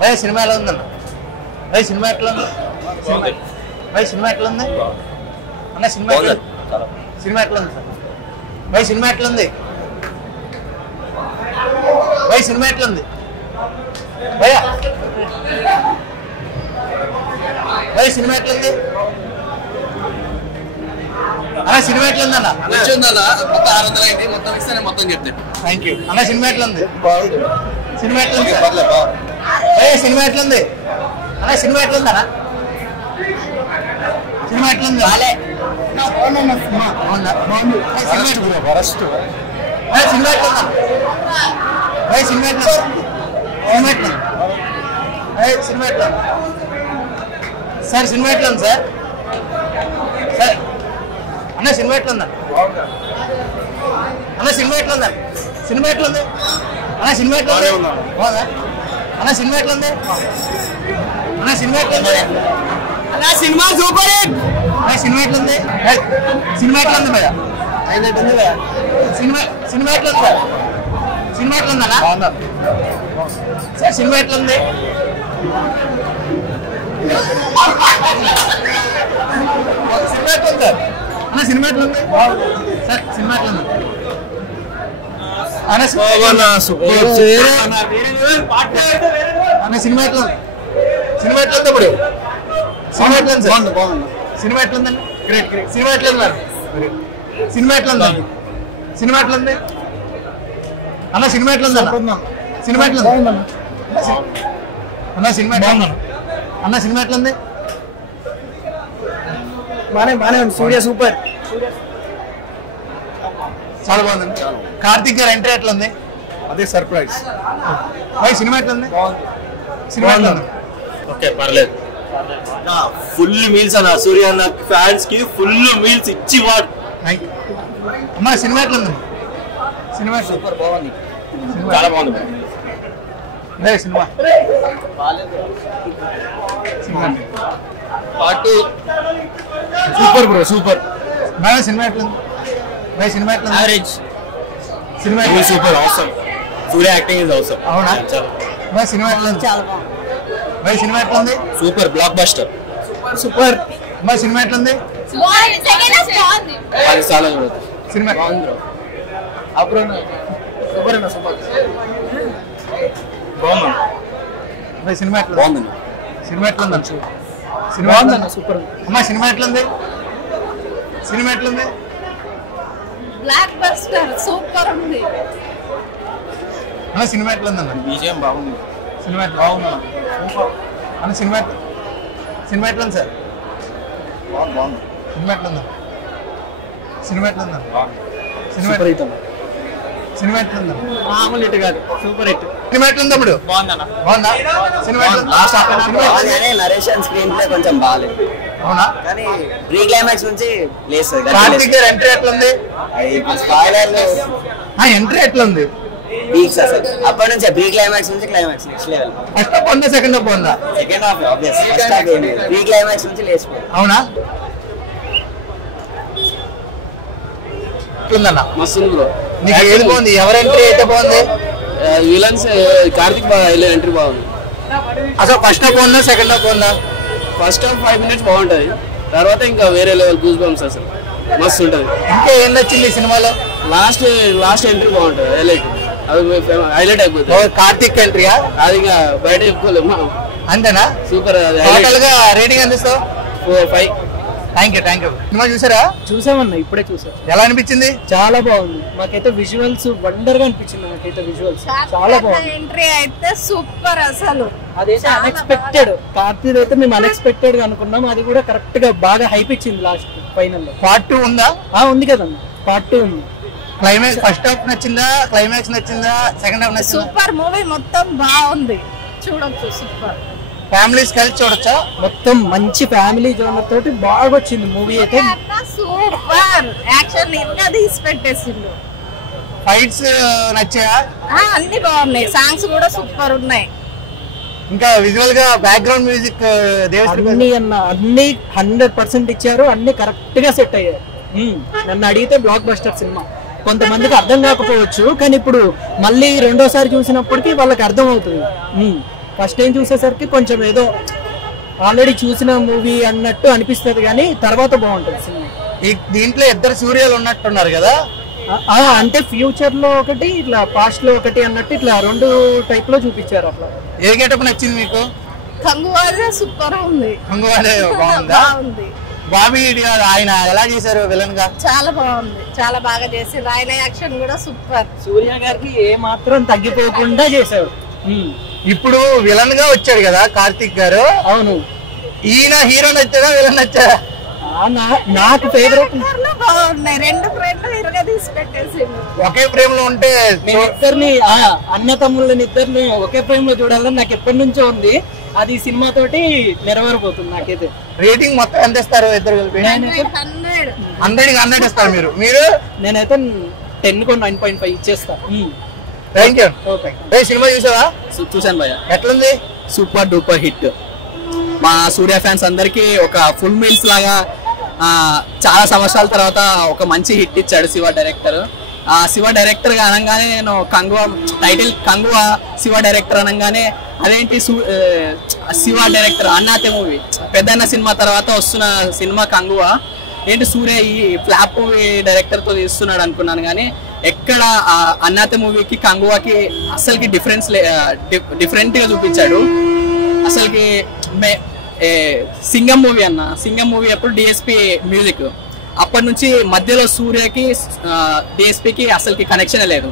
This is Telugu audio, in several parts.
భయ సినిమా ఎలా ఉందన్న? భయ సినిమా ఎట్లా ఉంది? భయ సినిమా ఎట్లా ఉంది అన్న? సినిమా సినిమా ఎట్లా ఉంది సార్? భయ సినిమా ఎట్లా ఉంది? భయ సినిమా ఎట్లా ఉంది? భయ భయ సినిమా ఎట్లా ఉంది అన్న? సినిమా ఎట్లా ఉంది అన్న? మొత్తం 600 అయింది, మొత్తం ఇస్తే నేను మొత్తం చెప్తాను. థ్యాంక్ యూ అన్న. సినిమా ఎట్లా ఉంది? సినిమా ఎట్లా ఉంది? భయ సినిమా ఎట్లా ఉంది అన్న? సినిమా ఎట్లా ఉంది అన్న? సినిమా ఎట్లా ఉంది? సినిమా ఎట్లా ఉందా? సినిమా ఎట్లా? సినిమా ఎట్లా? సినిమా ఎట్లా సార్? సినిమా ఎట్లా ఉంది సార్? సార్ అన్న సినిమా ఎట్లా ఉందా అన్న? సినిమా ఎట్లా ఉందా? సినిమా ఎట్లా ఉంది అన్న? సినిమా ఎట్లా ఉంది? బాగుందా అన్న? సినిమా ఎట్లా ఉంది అన్న? సినిమా ఎట్లా ఉంది అన్న? Cinema super hit. సినిమా ఎట్లా ఉంది? సినిమా ఎట్లా ఉంది భయ? సినిమా సినిమా ఎట్లా ఉంది? సినిమా ఎట్లా ఉందా సార్? సినిమా ఎట్లా ఉంది? సినిమా ఎట్లా ఉంది అన్న? సినిమా ఎట్లా ఉంది సార్? సినిమా ఎట్లా ఉంది అన్న? సినిమా ఎట్లా ఉంది? సినిమా ఎట్లా ఉంది ఇప్పుడు? సినిమా ఎట్లా ఉంది సార్? సినిమా ఎట్లా ఉందండి? Great great. సినిమా ఎట్లా ఉంది? సినిమా ఎట్లా ఉంది? సినిమా ఎట్లా ఉంది అన్న? సినిమా ఎట్లా ఉంది అన్న? సినిమా ఎట్లా ఉంది అన్న? సినిమా ఎట్లా ఉంది అన్న? సినిమా ఎట్లా ఉంది? బానే ఉంది. సూర్య సూపర్, చాలా బాగుంది. కార్తిక్ గారు ఎంట్రీ ఎట్లా ఉంది? అదే సర్ప్రైజ్. సినిమా ఎట్లా ఉంది? సినిమా ఎట్లా ఉంది? ఓకే పర్లేదు. ఫుల్ మీల్స్ అన్న, సూర్య అన్న ఫ్యాన్స్ కి ఫుల్ మీల్స్ ఇచ్చి వాడు. అమ్మా సినిమా ఎట్లా ఉంది? సినిమా సూపర్ బాగుంది, చాలా బాగుంది. Cinema party super bro, super. Madam cinema ఎట్లా ఉంది? సినిమా ఎట్లా ఉంది? యావరేజ్. సినిమా సూపర్ అవసరం. సూర్య యాక్టింగ్ ఇస్ అవసరం. అవునా? సినిమా ఎట్లా ఉంది? చాలా బాగుంది. సినిమా ఎట్లా ఉంది? Super block buster. Super. Cinema ఎట్లా ఉంది? సినిమా అప్పుడు సూపర్ అన్న, సూపర్ బాగుంది. సినిమా ఎట్లా బాగుంది. సినిమా ఎట్లా ఉంది? సినిమా బాగుందన్న, సూపర్. అమ్మా సినిమా ఎట్లా ఉంది? సినిమా ఎట్లా ఉంది? బ్లాక్ బస్టర్ సూపర్ ఉంది. సినిమా ఎట్లా ఉందన్న? బీజిఎం బాగుంది. సినిమా ఎట్లా బాగుంది అన్న? సినిమా సినిమా ఎట్లా ఉంది సార్? బాగుంది. సినిమా ఎట్లా ఉందా? సినిమా ఎట్లా ఉందా? Cinema super hit. సినిమా ఎట్లా ఉందా? మామూలు హిట్ కాదు, సూపర్ హిట్. సినిమా ఎట్లా ఉంది అప్పుడు? బాగుందన్న. బాగుందా? సినిమా నరేషన్ స్క్రీన్ ప్లే కొంచెం బాగాలేదు. అవునా? కానీ ప్రీ క్లైమాక్స్ నుంచి లేస్తుంది. కార్తిక్ గారు ఎంట్రీ ఎట్లా ఉంది? ఎంట్రీ ఎట్లా ఉంది? వీక్స్ అసలు అప్పటి నుంచి ప్రీ క్లైమాక్స్ నుంచి climax next level. First half ఉందా? సెకండ్ హాఫ్ ఉందా? Second half obvious, first half ఏంటి ప్రీ క్లైమాక్స్ నుంచి లేచిపోయింది. అవునా? ఎట్లుందన్న? మస్తు బ్రో. నీకు ఏది బాగుంది? ఎవరి ఎంట్రీ అయితే బాగుంది? విలన్స్ కార్తిక్ ఎంట్రీ బాగుంది. అసలు ఫస్ట్ హాఫ్ ఉందా? సెకండ్ హాఫ్ ఉందా? ఫస్ట్ హాఫ్ 5 minutes బాగుంటది, తర్వాత ఇంకా వేరే లెవెల్ గూస్ బంప్స్ అసలు మస్తు ఉంటది. ఇంకా ఏం నచ్చింది ఈ సినిమాలో? లాస్ట్ ఎంట్రీ బాగుంటది, హైలైట్ అయిపోతుంది. కార్తిక్ ఎంట్రీయా? అది ఇంకా బయట చెప్పుకోలేము. అంతేనా? సూపర్. టోటల్ గా రేటింగ్ అందిస్తావు? 5. Thank you. సినిమా చూసారా? చూసామన్నా, ఇప్పుడే చూసా. ఎలా అనిపించింది? చాలా బాగుంది. మాకైతే విజువల్స్ వండర్ గా అనిపించింది. నాకైతే విజువల్స్ చాలా బాగుంది. ఎంట్రీ అయితే సూపర్ అసలు. అదైతే అన్ఎక్స్పెక్టెడ్. కార్తీక్ అయితే మేము అన్ఎక్స్పెక్టెడ్ గా అనుకున్నాం, అది కూడా కరెక్ట్ గా బాగా హైప్ ఇచ్చింది లాస్ట్ ఫైనల్ లో. పార్ట్ 2 ఉందా? ఉంది కదన్నా, పార్ట్ 2 ఉంది. క్లైమాక్స్ ఫస్ట్ హాఫ్ నచ్చిందా? క్లైమాక్స్ నచ్చిందా? సెకండ్ హాఫ్ నచ్చిందా? సూపర్ మూవీ, మొత్తం బాగుంది, చూడొచ్చు. సూపర్. ఫ్యామిలీస్ కలిసి చూడొచ్చా? మొత్తం మంచి ఫ్యామిలీ జోనర్ తోటి బాగా వచ్చింది మూవీ అయితే. సూపర్ యాక్షన్ ఇంకా తీసి పెట్టేసిండు. ఫైట్స్ నచ్చాయా? అన్ని బాగున్నాయి, సాంగ్స్ కూడా సూపర్ ఉన్నాయి. ఇంకా విజువల్ గా బ్యాక్గ్రౌండ్ మ్యూజిక్ అన్ని 100% ఇచ్చారు. అన్ని కరెక్ట్ గా సెట్ అయ్యారు. నన్ను అడిగితే బ్లాక్ బస్టర్ సినిమా. కొంతమందికి అర్థం కాకపోవచ్చు, కానీ ఇప్పుడు మళ్ళీ రెండోసారి చూసినప్పటికీ వాళ్ళకి అర్థం అవుతుంది. ఫస్ట్ టైం చూసేసరికి కొంచెం ఏదో ఆల్రెడీ చూసిన మూవీ అన్నట్టు అనిపిస్తుంది కానీ తర్వాత బాగుంటుంది సినిమా. దీంట్లో ఇద్దరు సూర్యాలు ఉన్నట్టున్నారు కదా, అంటే ఫ్యూచర్ లో ఒకటి ఇట్లా పాస్ట్ లో ఒకటి అన్నట్టు ఇట్లా 2 టైప్ లో చూపించారు. అట్లా ఏ గెటప్ నచ్చింది మీకు? కంగువాడే సూపర్ ఉంది. కంగువాడే బాగుందా? బాబీ ఆయన ఎలా చేశారు విలన్ గా? చాలా బాగుంది, చాలా బాగా చేశారు. ఆయన యాక్షన్ కూడా సూపర్. సూర్య గారికి ఏ మాత్రం తగ్గిపోకుండా చేశాడు. ఇప్పుడు విలన్ గా వచ్చాడు కదా కార్తిక్ గారు. అవును. ఈయన హీరో నచ్చారా విలన్ నచ్చారా? నాకు ఫేవరెట్ బాగున్నాయి. 2 ఫ్రేమ్లు హీరోగా తీసి పెట్టేసిండు. ఒకే ఫ్రేమ్ లో ఉంటే ఇద్దరిని అన్న తమ్ముళ్ళని ఇద్దరిని ఒకే ఫ్రేమ్ లో చూడాలని నాకు ఎప్పటి నుంచో ఉంది. అది సినిమా తోటి నెరవేరిపోతుంది నాకైతే. రేటింగ్ మొత్తం ఎంత ఇస్తారు ఇద్దరు కలిపి? 100 ఇస్తారు మీరు? మీరు? నేనైతే 10 కు 9.5 ఇచ్చేస్తా. Thank you. సినిమా చూసావా? చూసాను భయ్య. ఎట్లుంది? Super duper hit. మా సూర్య ఫ్యాన్స్ అందరికి ఒక ఫుల్ మీల్స్ లాగా చాలా సంవత్సరాల తర్వాత ఒక మంచి హిట్ ఇచ్చాడు శివ డైరెక్టర్. శివ డైరెక్టర్ గా అనగానే నేను కంగువా టైటిల్ కంగువా శివ డైరెక్టర్ అనగానే అదేంటి శివ డైరెక్టర్ అన్నాతే మూవీ పెద్దన్న సినిమా తర్వాత వస్తున్న సినిమా కంగువా ఏంటి సూర్య ఈ ఫ్లాప్ మూవీ డైరెక్టర్ తో తీస్తున్నాడు అనుకున్నాను. కానీ ఎక్కడ అన్నాతే మూవీకి కంగువాకి అసలుకి డిఫరెంట్ గా చూపించాడు. అసలుకి సింగం మూవీ అన్న, సింగం మూవీ అప్పుడు డిఎస్పి మ్యూజిక్, అప్పటి నుంచి మధ్యలో సూర్యకి డిఎస్పికి అసలుకి కనెక్షన్ లేదు.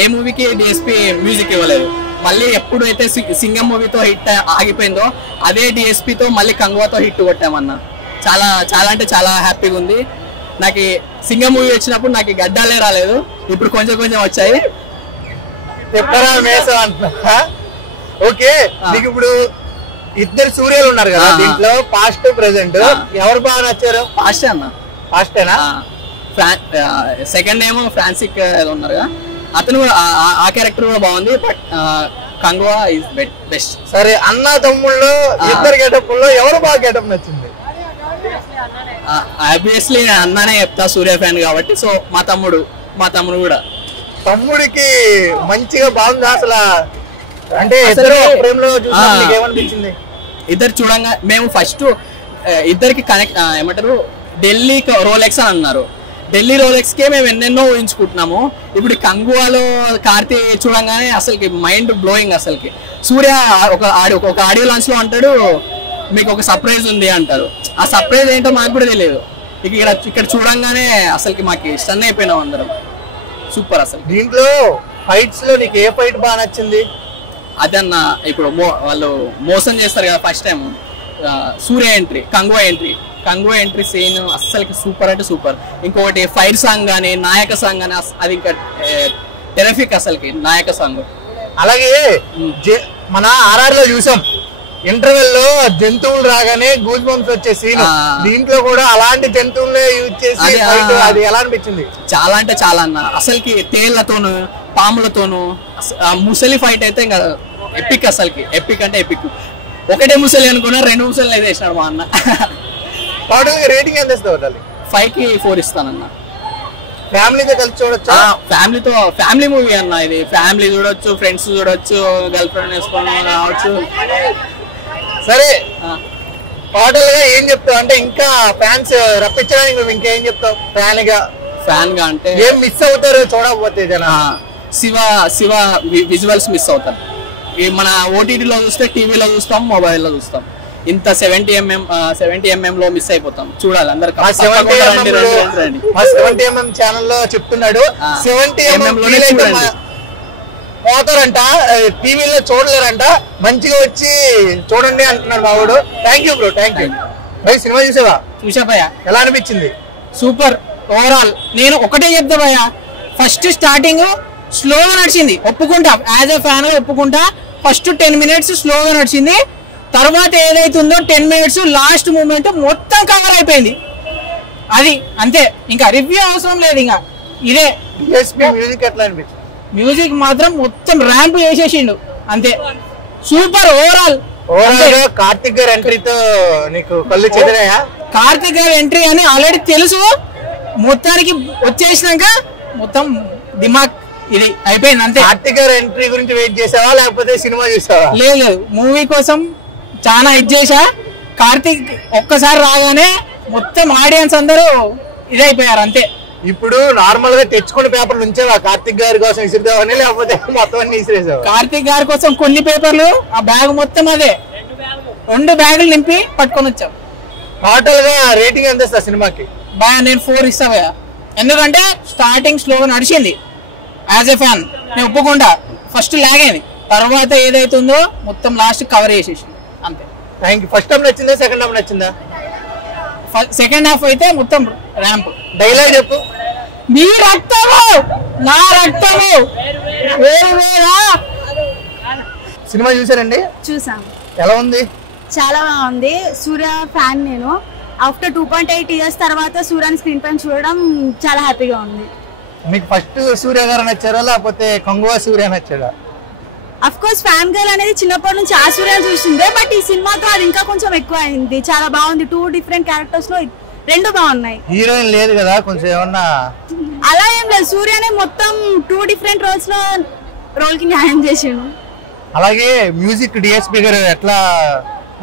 ఏ మూవీకి డిఎస్పి మ్యూజిక్ ఇవ్వలేదు. మళ్ళీ ఎప్పుడైతే సింగం మూవీతో హిట్ ఆగిపోయిందో అదే డిఎస్పితో మళ్ళీ కంగువాతో హిట్ కొట్టామన్న. చాలా చాలా అంటే చాలా హ్యాపీగా ఉంది. నాకు సింగం మూవీ వచ్చినప్పుడు నాకు గడ్డాలే రాలేదు, ఇప్పుడు కొంచెం కొంచెం వచ్చాయి. ఓకే, నీకు ఇప్పుడు ఇద్దరు సూర్యాలు ఉన్నారు కదా దీంట్లో, పాస్ట్ ప్రెసెంట్ ఎవరు బాగా నచ్చారు? పాస్ట్ అన్న. పాస్టేనా? సెకండ్ ఏమో ఫ్రాన్సిక్ ఉన్నారు కదా, అతను ఆ క్యారెక్టర్ కూడా బాగుంది. But Kanguva is best. సరే, అన్న తమ్ముళ్ళు ఇద్దరు గెటప్ లో ఎవరు బాగా గెటప్ నచ్చింది? ఆబ్వియస్లీ అన్ననే చెప్తా, సూర్య ఫ్యాన్ కాబట్టి. సో మా తమ్ముడు కూడా. తమ్ముడికి మంచిగా బాగుంది అసలు. అంటే ఏమనిపించింది? ఇద్దరు చూడంగా మేము ఫస్ట్ ఇద్దరికి కనెక్ట్ ఏమంటారు, ఢిల్లీ రోలెక్స్ అని అన్నారు. ఢిల్లీ రోలెక్స్ కే మేము ఎన్నెన్నో ఊహించుకుంటున్నాము. ఇప్పుడు కంగువాలో కార్తీ చూడంగానే అసలుకి మైండ్ బ్లోయింగ్. అసలుకి సూర్య ఒక ఆడియో లాంచ్ లో అంటాడు, మీకు ఒక సర్ప్రైజ్ ఉంది అంటారు. ఆ సర్ప్రైజ్ ఏంటో మాకు కూడా తెలియదు. ఇక్కడ చూడంగానే అసలుకి మాకు స్టన్ అయిపోయినాం అందరం. సూపర్ అసలు. దీంట్లో ఫైట్స్ లో నీకు ఏ ఫైట్ బాగా నచ్చింది? అదన్న ఇప్పుడు వాళ్ళు మోసం చేస్తారు కదా ఫస్ట్ టైం, సూర్య ఎంట్రీ, కంగువా ఎంట్రీ సీన్ అస్సలకి సూపర్ అంటే సూపర్. ఇంకొకటి ఫైర్ సాంగ్ కానీ నాయక సాంగ్ కానీ అది ఇంకా టెరిఫిక్ అసలుకి నాయక సాంగ్. అలాగే మన ఆర్ఆర్ లో చూసాం, ఇంటర్వెల్ లో జంతువులు రాగానే గూస్ బంప్స్ వచ్చే సీన్. దీంట్లో కూడా అలాంటి జంతువులే యూజ్ చేసి అది ఎలా అనిపించింది? చాలా అంటే చాలా అన్న. అసలుకి తేళ్లతోను పాములతోను ముసలి ఫైట్ అయితే ఇంకా ఎపిక్. అసలుకి ఎపిక్ అంటే ఎపిక్. ఒకటే ముసలి అనుకున్నా, 2 ముసలి అయితే వేసినాడు మా అన్న. రేటింగ్ ఎంత ఇస్తావు? 5 కి 4 ఇస్తానన్న. ఫ్యామిలీతో కలిసి చూడొచ్చు. ఫ్యామిలీ మూవీ అన్న ఇది. ఫ్యామిలీ చూడొచ్చు, ఫ్రెండ్స్ చూడొచ్చు, గర్ల్ ఫ్రెండ్ వేసుకొని రావచ్చు. సరే, టోటల్ గా ఏం చెప్తావు? అంటే ఇంకా ఫ్యాన్స్ రప్పించడానికి నువ్వు ఇంకేం చెప్తావు? ఫ్యాన్ గా అంటే ఏం మిస్ అవుతారు చూడకపోతే జన? శివ విజువల్స్ మిస్ అవుతారు. మన ఓటీటీలో చూస్తే, టీవీలో చూస్తాం, మొబైల్లో చూస్తాం. ఇంత 70mm లో మిస్ అయిపోతాం. చూడాలి అందరు. 70mm ఛానల్ లో చెప్తున్నాడు, 70mm పోతారంట, టీవీలో చూడలేరంట, మంచిగా వచ్చి చూడండి అంటున్నాడు మా వాడు. Thank you bro, thank you. Cinema చూసావా? చూసా భయ్యా. ఎలా అనిపించింది? సూపర్. ఓవరాల్ నేను ఒకటే చెప్తా భయ్యా, ఫస్ట్ స్టార్టింగ్ స్లోగా నడిచింది, ఒప్పుకుంటా. యాజ్ ఎ ఫ్యాన్ గా ఒప్పుకుంటా. ఫస్ట్ 10 minutes స్లోగా నడిచింది. తర్వాత ఏదైతుందో 10 minutes లాస్ట్ మూమెంట్ మొత్తం కవర్ అయిపోయింది. అది అంతే, ఇంకా రివ్యూ అవసరం లేదు. ఇంకా ఇదే మ్యూజిక్ ఎట్లా అనిపించింది? మ్యూజిక్ మాత్రం మొత్తం ర్యాంప్ చేసేసిండు అంతే. Super overall. కార్తిక్ గారి ఎంట్రీతో నీకు కళ్ళు చెదిరాయా? కార్తిక్ గారి ఎంట్రీ అని ఆల్రెడీ తెలుసు, మొత్తానికి వచ్చేసినాక మొత్తం దిమాగ్ ఇది అయిపోయింది అంతే. కార్తిక్ గారి ఎంట్రీ గురించి వెయిట్ చేసావా లేకపోతే సినిమా చూసావా? లేదు, మూవీ కోసం చాలా ఇది చేశా. కార్తిక్ ఒక్కసారి రాగానే మొత్తం ఆడియన్స్ అందరూ ఇదైపోయారు అంతే. ఇప్పుడు నార్మల్ గా తెచ్చుకున్న పేపర్లు ఉంచేవా కార్తిక్ గారి కోసం విసిరిదామని లేకపోతే మొత్తం అన్ని విసిరేసావా? కార్తిక్ గారి కోసం కొన్ని పేపర్లు, ఆ బ్యాగ్ మొత్తం అదే 2 బ్యాగులు నింపి పట్టుకొని వచ్చాం. టోటల్ గా రేటింగ్ ఎంత ఇస్తా సినిమాకి? భయ నేను 4 ఇస్తా భయ. ఎందుకంటే స్టార్టింగ్ స్లోగా నడిచింది. యాజ్ ఎ ఫ్యాన్ నేను ఒప్పుకుంటా. ఫస్ట్ లాగ్ అయింది, తర్వాత ఏదైతుందో మొత్తం లాస్ట్ కవర్ చేసేసి అంతే. Thank you. ఫస్ట్ హాఫ్ నచ్చిందా సెకండ్ హాఫ్ నచ్చిందా? సెకండ్ హాఫ్ అయితే మొత్తం ర్యాంప్. డైలాగ్ చెప్పు. మీ రక్తము నా రక్తము వేరువేరా. సినిమా చూసారండి? చూసాం, ఎలా ఉంది? చాలా బాగుంది. సూర్య ఫ్యాన్ నేను. ఆఫ్టర్ 2.8 years తర్వాత సూర్యని స్క్రీన్ పైన చూడడం చాలా హ్యాపీగా ఉంది. మీకు ఫస్ట్ సూర్య గారు నచ్చారా లేకపోతే కంగువా సూర్య నచ్చాడా? అఫ్ కోర్స్ ఫ్యాన్ గర్ల్ అనేది చిన్నప్పటి నుంచి ఆ సూర్యని చూసిందే, బట్ ఈ సినిమాతో అది ఇంకా కొంచెం ఎక్కువ అయింది. చాలా బాగుంది. 2 different క్యారెక్టర్స్ లో 2 బాగున్నాయి. హీరోయిన్ లేదు కదా, కొంచెం ఏమన్నా? అలా ఏం లేదు, సూర్యనే మొత్తం 2 different roles లో రోల్ కి న్యాయం చేసిండు. అలాగే మ్యూజిక్ డిఎస్పీ గారు ఎట్లా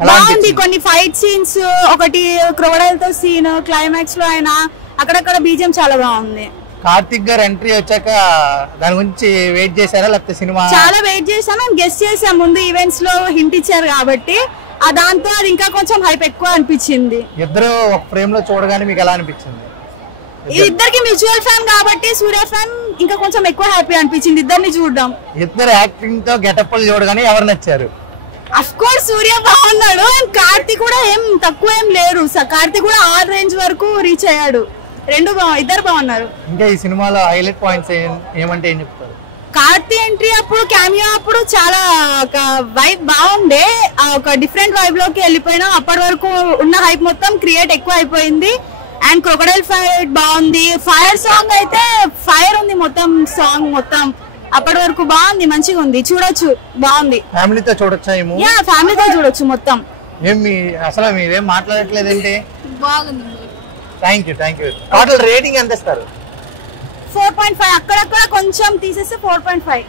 బాగుంది. కొన్ని ఫైట్ సీన్స్, ఒకటి క్రొకడైల్ తో సీన్, క్లైమాక్స్ లో అయినా అక్కడక్కడ బీజిఎం చాలా బాగుంది. కార్తిక్ గారు ఎంట్రీ వచ్చాక దాని గురించి వెయిట్ చేశారా లేకపోతే సినిమా? చాలా వెయిట్ చేసాం. మేము గెస్ట్ చేసాం, ముందు ఈవెంట్స్ లో హింట్ ఇచ్చారు కాబట్టి దాంతో అది ఇంకా కొంచెం హైప్ ఎక్కువ అనిపించింది. ఇద్దరు ఒక ఫ్రేమ్ లో చూడగానే మీకు ఎలా అనిపించింది? ఇద్దరికి మ్యూచువల్ ఫ్యాన్ కాబట్టి సూర్య ఫ్యాన్ ఇంకా కొంచెం ఎక్కువ హ్యాపీ అనిపించింది ఇద్దరిని చూడడం. ఇద్దరు యాక్టింగ్ తో గెటప్లు చూడగానే ఎవరు నచ్చారు? అఫ్ కోర్స్ సూర్య బాగున్నాడు, అండ్ కార్తిక్ కూడా ఏం తక్కువ ఏం లేరు. కార్తిక్ కూడా ఆ రేంజ్ వరకు రీచ్ అయ్యాడు. ఇద్దరు బాగున్నారు. ఇంకా ఈ సినిమాలో హైలైట్ పాయింట్స్ ఏమంటే ఏం చెప్తారు? కార్తిక్ ఎంట్రీ అప్పుడు, క్యామియో అప్పుడు చాలా ఒక వైబ్ బాగుండే. ఒక డిఫరెంట్ వైబ్ లోకి వెళ్ళిపోయినా. అప్పటి వరకు ఉన్న హైప్ మొత్తం క్రియేట్ ఎక్కువ అయిపోయింది. అండ్ క్రొకడైల్ ఫైట్ బాగుంది. ఫైర్ సాంగ్ అయితే ఫైర్ ఉంది మొత్తం సాంగ్ మొత్తం. అప్పటి వరకు బాగుంది, మంచిగా ఉంది, చూడొచ్చు, బాగుంది. ఫ్యామిలీతో చూడొచ్చా? యా, ఫ్యామిలీతో చూడొచ్చు మొత్తం. అసలు మీరేం మాట్లాడట్లేదు ఏంటి? బాగుంది. Thank you. టోటల్ రేటింగ్ ఎంత ఇస్తారు? 4.5. అక్కడక్కడ కొంచెం తీసేస్తే 4.5.